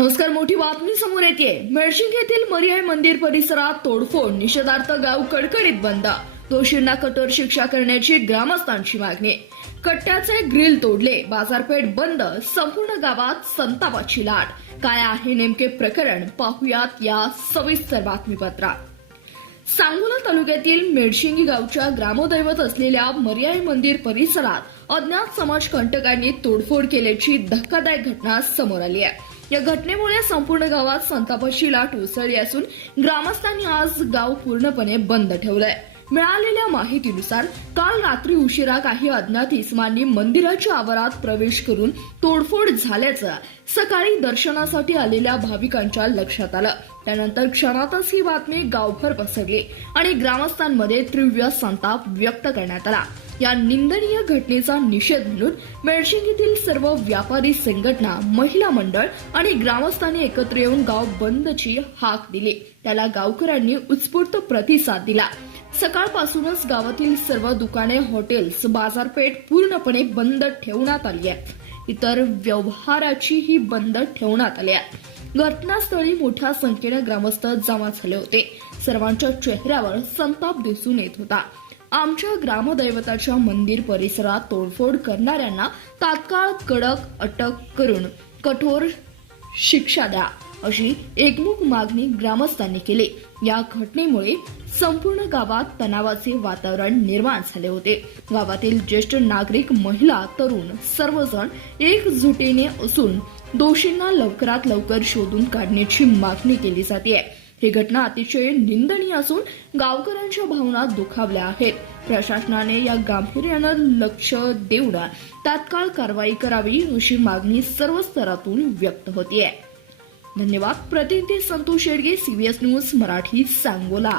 नमस्कार. मोठी बातमी समोर येते. मेळशिंग येथील मरियाय मंदिर परिसरात तोडफोड, निषेधार्थ गाव कडकडीत बंद. दोषींना कठोर शिक्षा करण्याची ग्रामस्थांची मागणी. कट्ट्याचे ग्रिल तोडले, बाजारपेठ बंद, संपूर्ण गावात संतापाची लाट. काय आहे नेमके प्रकरण, पाहुयात या सविस्तर बातमीपत्रात. सांगोला तालुक्यातील मेळशिंगी गावच्या ग्रामदैवत असलेल्या मरियाय मंदिर परिसरात अज्ञात समाजकंटकांनी तोडफोड केल्याची धक्कादायक घटना समोर आली आहे. या घटनेमुळे संपूर्ण गावात संतापाची लाट उसळली असून ग्रामस्थांनी आज गाव पूर्णपणे बंद ठेवलंय. मिळालेल्या माहितीनुसार काल रात्री उशिरा काही अज्ञात इसमांनी मंदिराच्या आवारात प्रवेश करून तोडफोड झाल्याचं सकाळी दर्शनासाठी आलेल्या भाविकांच्या लक्षात आलं. त्यानंतर क्षणातच ही बातमी गावभर पसरली आणि ग्रामस्थांमध्ये तीव्र संताप व्यक्त करण्यात आला. या निंदनीय घटनेचा निषेध म्हणून मेळशिंगीतील सर्व व्यापारी संघटना, महिला मंडळ आणि ग्रामस्थांनी एकत्र येऊन गाव बंदची हाक दिली. त्याला गावकऱ्यांनी उत्स्फूर्त प्रतिसाद दिला. सकाळपासूनच गावातील सर्व दुकाने, हॉटेल्स, बाजारपेठ पूर्णपणे बंद ठेवण्यात आली आहे. इतर व्यवहाराचीही बंद ठेवण्यात आली आहे. घटनास्थळी मोठ्या संख्येने ग्रामस्थ जमा झाले होते. सर्वांच्या चेहऱ्यावर संताप दिसून येत होता. आमच्या ग्रामदैवताच्या मंदिर परिसरात तोडफोड करणाऱ्यांना तात्काळ कडक अटक करून कठोर शिक्षा द्या, अशी एकमुख मागणी ग्रामस्थांनी केली. या घटनेमुळे संपूर्ण गावात तणावाचे वातावरण निर्माण झाले होते. गावातील ज्येष्ठ नागरिक, महिला, तरुण सर्वजण एकजुटीने असून दोषींना लवकरात लवकर शोधून काढण्याची मागणी केली जाते. ही घटना अतिशय निंदनीय असून गावकऱ्यांच्या भावना दुखावल्या आहेत. प्रशासनाने या गांभीर्यानं लक्ष देऊन तात्काळ कारवाई करावी, अशी मागणी सर्व स्तरातून व्यक्त होतीये. धन्यवाद. प्रतिनिधी संतोष शेडगे, CBS न्यूज मराठी, सांगोला.